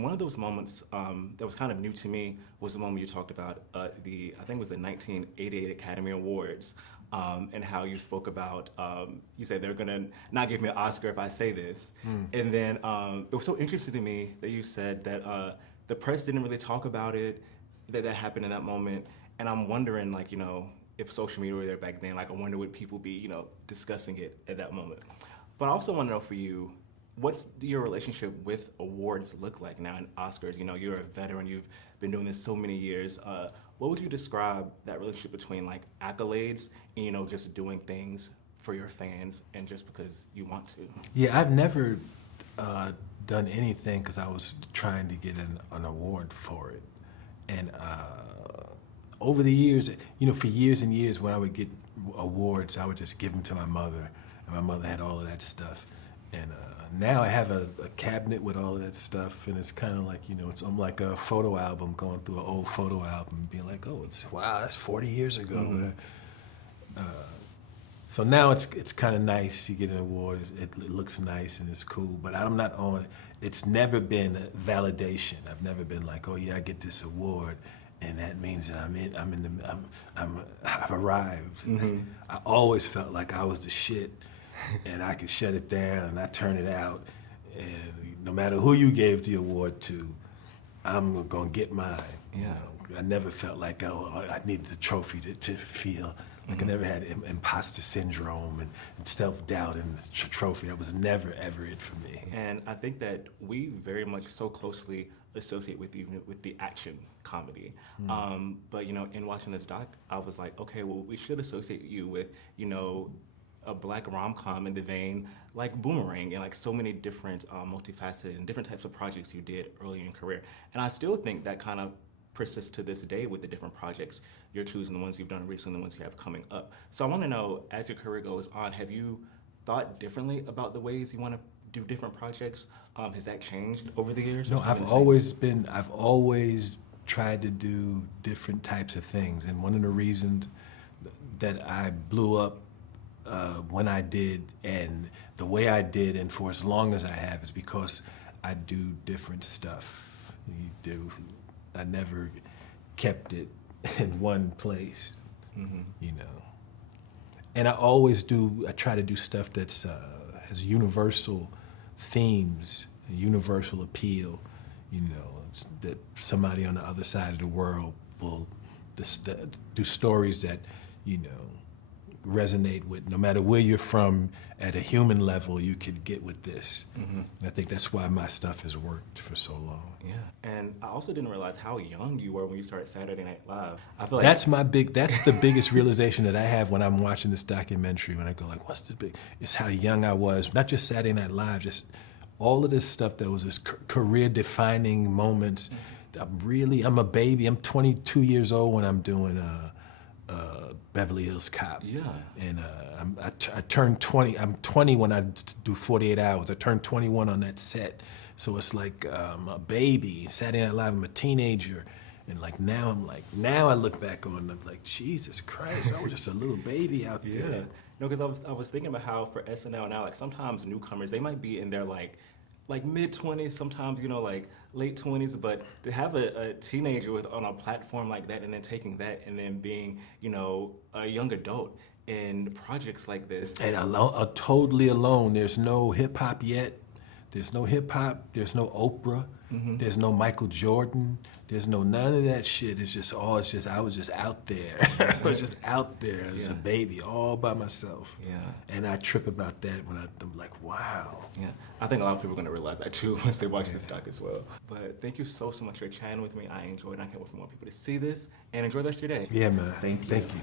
And one of those moments that was kind of new to me was the moment you talked about I think it was the 1988 Academy Awards, and how you spoke about, you said they're gonna not give me an Oscar if I say this. And then it was so interesting to me that you said that the press didn't really talk about it, that happened in that moment. And I'm wondering, like, if social media were there back then, like, I wonder would people be, discussing it at that moment. But I also want to know for you, what's your relationship with awards look like now in Oscars? You're a veteran, you've been doing this so many years. What would you describe that relationship between like accolades and, just doing things for your fans and just because you want to? Yeah, I've never done anything because I was trying to get an award for it. And over the years, for years and years when I would get awards, I would just give them to my mother. And my mother had all of that stuff. And now I have a cabinet with all of that stuff, and it's kind of like, I'm like a photo album, going through an old photo album, being like, oh, wow, that's 40 years ago. Mm-hmm. So now it's kind of nice. You get an award, it looks nice and it's cool, but I'm not on. It's never been validation. I've never been like, oh yeah, I get this award, and that means that I've arrived. Mm-hmm. I always felt like I was the shit. And I could shut it down and I turn it out. And no matter who you gave the award to, I'm gonna get mine. I never felt like, I needed the trophy to feel. Like I never had imposter syndrome and self-doubt in the trophy. That was never, ever it for me. And I think that we very much so closely associate with you with the action comedy. But in watching this doc, I was like, okay, well, we should associate you with, a Black rom-com in the vein like Boomerang and like so many different multifaceted and different types of projects you did early in your career. And I still think that kind of persists to this day with the different projects you're choosing, the ones you've done recently, the ones you have coming up. So I want to know, as your career goes on, have you thought differently about the ways you want to do different projects? Has that changed over the years? No, I've always tried to do different types of things. And one of the reasons that I blew up when I did and the way I did and for as long as I have is because I do different stuff. I never kept it in one place, And I try to do stuff that's has universal themes, universal appeal, that somebody on the other side of the world will do stories that, resonate with. No matter where you're from, at a human level, you could get with this. And I think that's why my stuff has worked for so long. Yeah, and I also didn't realize how young you were when you started Saturday Night Live. I feel like that's the biggest realization that I have when I'm watching this documentary, when I go like, it's how young I was. Not just Saturday Night Live, just all of this stuff that was this career-defining moments. I'm a baby. I'm 22 years old when I'm doing Beverly Hills Cop. Yeah. And I turned 20. I'm 20 when I do 48 Hours. I turned 21 on that set. So it's like a baby. Saturday Night Live, I'm a teenager. And now I look back on it, I'm like, Jesus Christ, I was just a little baby out there. Yeah. No, because I was thinking about how for SNL now, like sometimes newcomers, they might be in their like mid-20s, sometimes, like late 20s, but to have a teenager on a platform like that and then taking that and then being, a young adult in projects like this. And totally alone. There's no hip-hop yet. There's no hip-hop. There's no Oprah. Mm-hmm. There's no Michael Jordan. There's none of that shit. I was just out there. I was just out there as a baby, all by myself. Yeah. And I trip about that when I'm like, wow. Yeah. I think a lot of people are going to realize that too once they watch this doc as well. But thank you so much for chatting with me. I enjoyed it. I can't wait for more people to see this and enjoy the rest of your day. Yeah, man. Thank you. Thank you.